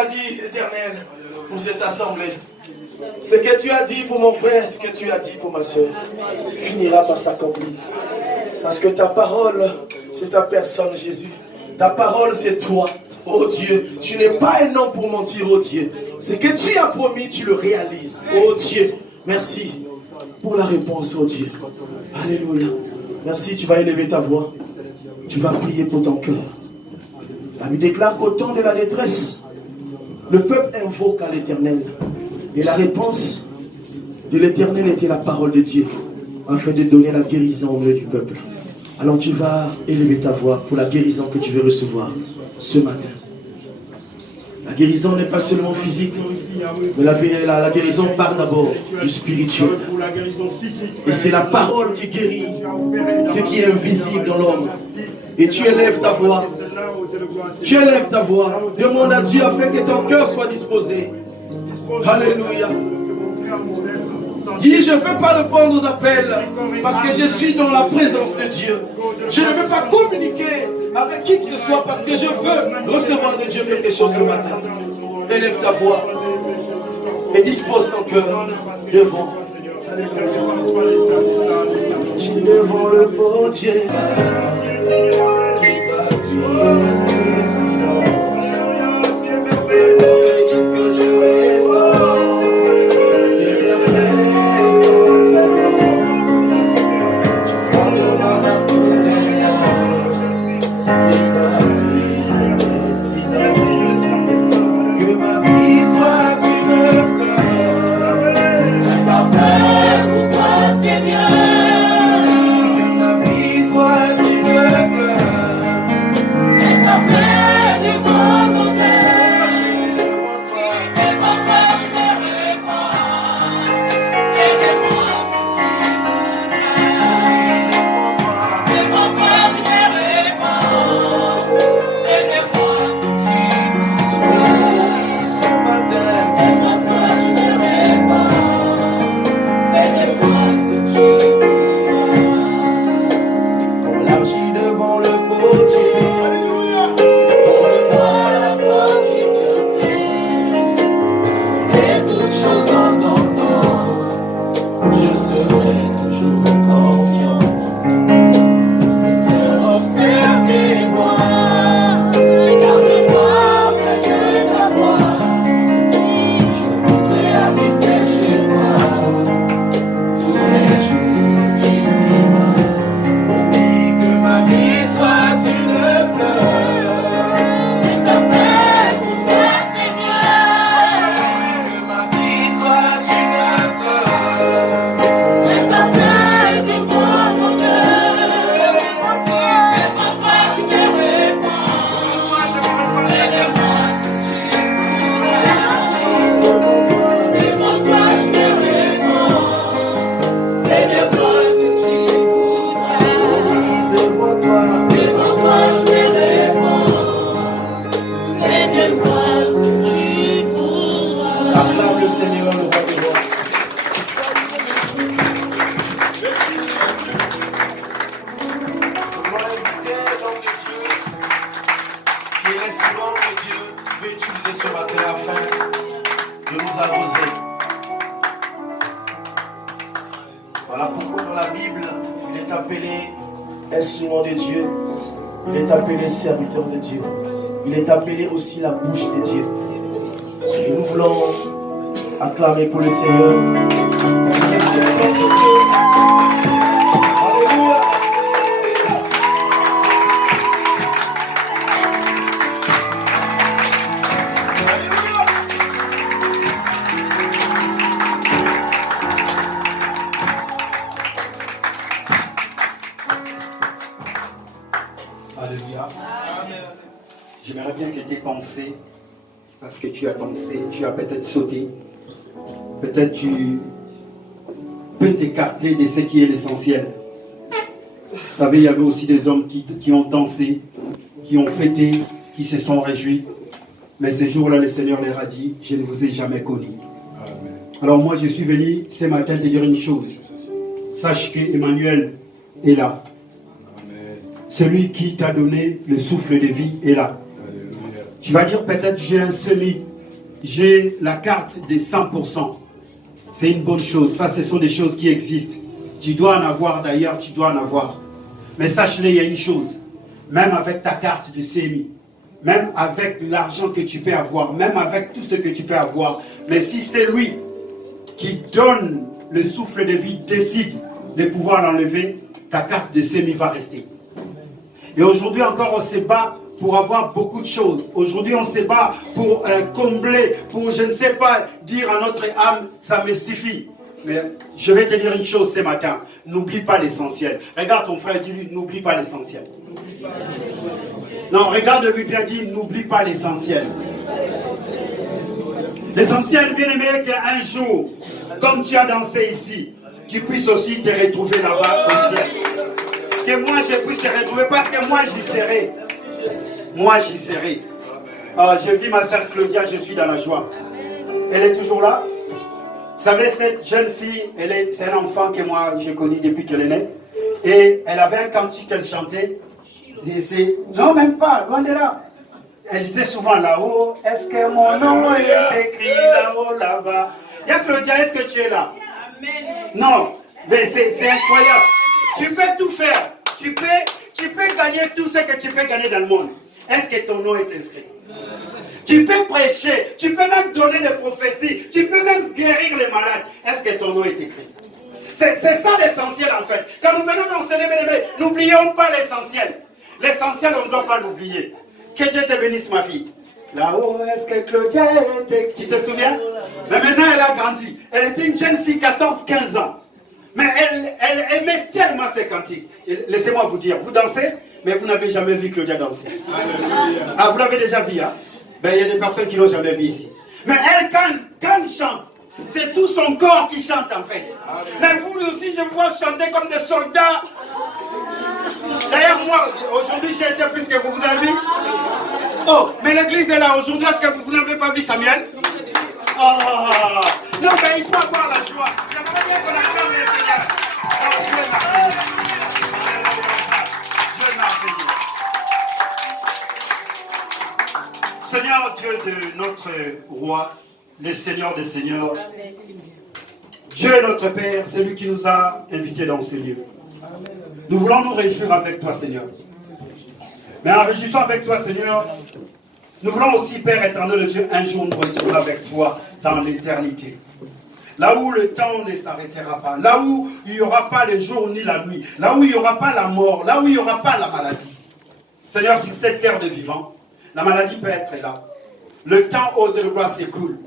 as dit, Éternel, pour cette assemblée, ce que tu as dit pour mon frère, ce que tu as dit pour ma soeur, finira par s'accomplir. Parce que ta parole, c'est ta personne, Jésus. Ta parole, c'est toi. Oh Dieu, tu n'es pas un homme pour mentir, oh Dieu. Ce que tu as promis, tu le réalises. Oh Dieu, merci pour la réponse, oh Dieu. Alléluia. Merci, tu vas élever ta voix. Tu vas prier pour ton cœur. La Bible déclare qu'au temps de la détresse, le peuple invoque à l'Éternel. Et la réponse de l'Éternel était la parole de Dieu, afin de donner la guérison au milieu du peuple. Alors tu vas élever ta voix pour la guérison que tu veux recevoir ce matin. La guérison n'est pas seulement physique, mais la guérison part d'abord du spirituel. Et c'est la parole qui guérit ce qui est invisible dans l'homme. Et tu élèves ta voix. Tu élèves ta voix. Demande à Dieu afin que ton cœur soit disposé. Alléluia. Dis, je ne veux pas répondre aux appels parce que je suis dans la présence de Dieu. Je ne veux pas communiquer avec qui que ce soit parce que je veux recevoir de Dieu quelque chose ce matin. Élève ta voix et dispose ton cœur devant. Devant le beau Dieu. Serviteur de Dieu. Il est appelé aussi la bouche de Dieu. Et nous voulons acclamer pour le Seigneur. Alléluia. J'aimerais bien que tes pensées, parce que tu as pensé, tu as peut-être sauté, peut-être tu peux t'écarter de ce qui est l'essentiel. Vous savez, il y avait aussi des hommes qui ont dansé, qui ont fêté, qui se sont réjouis. Mais ce jour-là, le Seigneur leur a dit, je ne vous ai jamais connus. Alors moi, je suis venu ce matin te dire une chose. Sache qu'Emmanuel est là. Celui qui t'a donné le souffle de vie est là. Tu vas dire peut-être j'ai un semis j'ai la carte des 100%. C'est une bonne chose. Ça, ce sont des choses qui existent. Tu dois en avoir d'ailleurs, tu dois en avoir. Mais sache-le, il y a une chose. Même avec ta carte de CMI, même avec l'argent que tu peux avoir, même avec tout ce que tu peux avoir, mais si c'est lui qui donne le souffle de vie, décide de pouvoir l'enlever, ta carte de CMI va rester. Et aujourd'hui encore, on se bat pour avoir beaucoup de choses. Aujourd'hui, on se bat pour combler, pour, je ne sais pas, dire à notre âme, ça me suffit. Mais je vais te dire une chose ce matin, n'oublie pas l'essentiel. Regarde ton frère, dis-lui, n'oublie pas l'essentiel. Non, regarde-lui bien, dis, n'oublie pas l'essentiel. L'essentiel, bien aimé, qu'un jour, comme tu as dansé ici, tu puisses aussi te retrouver là-bas au ciel. Que moi, je puisse te retrouver, parce que moi, j'y serai. Moi, j'y serai. J'ai vu ma soeur Claudia, je suis dans la joie. Elle est toujours là. Vous savez, cette jeune fille, c'est un enfant que moi, j'ai connu depuis qu'elle est née. Et elle avait un cantique qu'elle chantait. Non, même pas, loin de là. Elle disait souvent là-haut, est-ce que mon nom est écrit là-haut, là-bas? Y'a Claudia, est-ce que tu es là? Amen. Non, mais c'est incroyable. Tu peux tout faire. Tu peux gagner tout ce que tu peux gagner dans le monde. Est-ce que ton nom est inscrit? Tu peux prêcher, tu peux même donner des prophéties, tu peux même guérir les malades. Est-ce que ton nom est écrit? C'est ça l'essentiel en fait. Quand nous venons dans ce bébé, n'oublions pas l'essentiel. L'essentiel, on ne doit pas l'oublier. Que Dieu te bénisse, ma fille. Là-haut, est-ce que Claudia était... Tu te souviens? Mais maintenant, elle a grandi. Elle était une jeune fille, 14-15 ans. Mais elle aimait tellement ses cantiques. Laissez-moi vous dire, vous dansez, mais vous n'avez jamais vu Claudia danser. Ah, vous l'avez déjà vu, hein? Ben, il y a des personnes qui ne l'ont jamais vu ici. Mais elle, quand elle chante, c'est tout son corps qui chante en fait. Mais vous aussi, je vous vois chanter comme des soldats. D'ailleurs, moi, aujourd'hui, j'ai été plus que vous. Vous avez vu? Oh, mais l'église est là aujourd'hui. Est-ce que vous n'avez pas vu Samuel? Oh, non, mais il faut avoir la joie. J'aimerais bien qu'on acclame le Seigneur. Oh, Dieu m'a béni. Dieu m'a béni. Seigneur Dieu de notre roi, le Seigneur des Seigneurs, Dieu notre Père, c'est lui qui nous a invités dans ce lieu. Nous voulons nous réjouir avec toi, Seigneur. Mais en réjouissant avec toi, Seigneur, nous voulons aussi, Père éternel Dieu, un jour nous retrouver avec toi dans l'éternité. Là où le temps ne s'arrêtera pas, là où il n'y aura pas le jour ni la nuit, là où il n'y aura pas la mort, là où il n'y aura pas la maladie. Seigneur, sur cette terre de vivants, la maladie peut être là. Le temps au-delà s'écoule.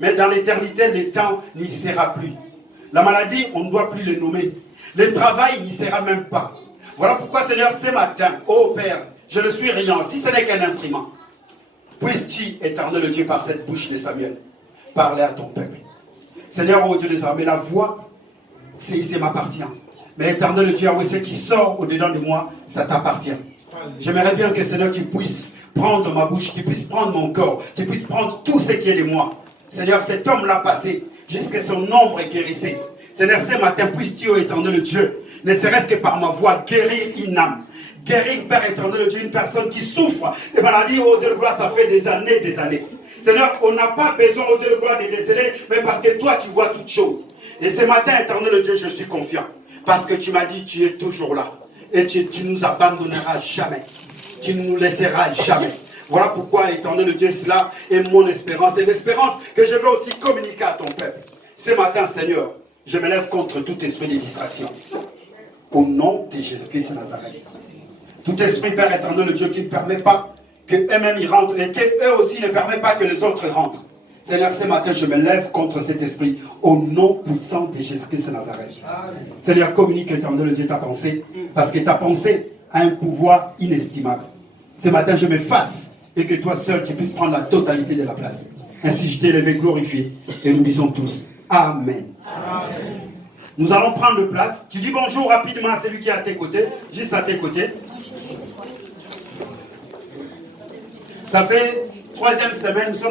Mais dans l'éternité, le temps n'y sera plus. La maladie, on ne doit plus le nommer. Le travail n'y sera même pas. Voilà pourquoi, Seigneur, ce matin, ô Père, je ne suis rien, si ce n'est qu'un instrument. Puisses-tu, éternel Dieu, par cette bouche de Samuel, parler à ton peuple. Seigneur, ô Dieu des armées, la voix, c'est m'appartient. Mais éternel Dieu, ce qui sort au-dedans de moi, ça t'appartient. J'aimerais bien que, Seigneur, tu puisses prendre ma bouche, tu puisses prendre mon corps, tu puisses prendre tout ce qui est de moi. Seigneur, cet homme l'a passé jusqu'à son ombre est guérissé. Seigneur, ce matin, puisses-tu, éternel Dieu, ne serait-ce que par ma voix, guérir une âme. Guérir, Père éternel Dieu, une personne qui souffre de maladies au-delà de gloire, ça fait des années, des années. Seigneur, on n'a pas besoin au-delà de gloire de déceler, mais parce que toi, tu vois toutes choses. Et ce matin, éternel Dieu, je suis confiant. Parce que tu m'as dit, tu es toujours là. Et tu ne nous abandonneras jamais. Tu ne nous laisseras jamais. Voilà pourquoi, éternel Dieu, cela est mon espérance. Et l'espérance que je veux aussi communiquer à ton peuple. Ce matin, Seigneur, je me lève contre tout esprit de distraction. Au nom de Jésus-Christ de Nazareth. Tout esprit, Père éternel Dieu, qui ne permet pas qu'eux-mêmes y rentrent et qu'eux aussi ne permettent pas que les autres rentrent. Seigneur, ce matin, je me lève contre cet esprit au nom puissant de Jésus-Christ de Nazareth. Amen. Seigneur, communique, éternel Dieu, ta pensée, parce que ta pensée a un pouvoir inestimable. Ce matin, je m'efface et que toi seul, tu puisses prendre la totalité de la place. Ainsi, je t'ai élevé, glorifié, et nous disons tous Amen. Amen. Nous allons prendre place. Tu dis bonjour rapidement à celui qui est à tes côtés, juste à tes côtés. Ça fait 3e semaine, nous sommes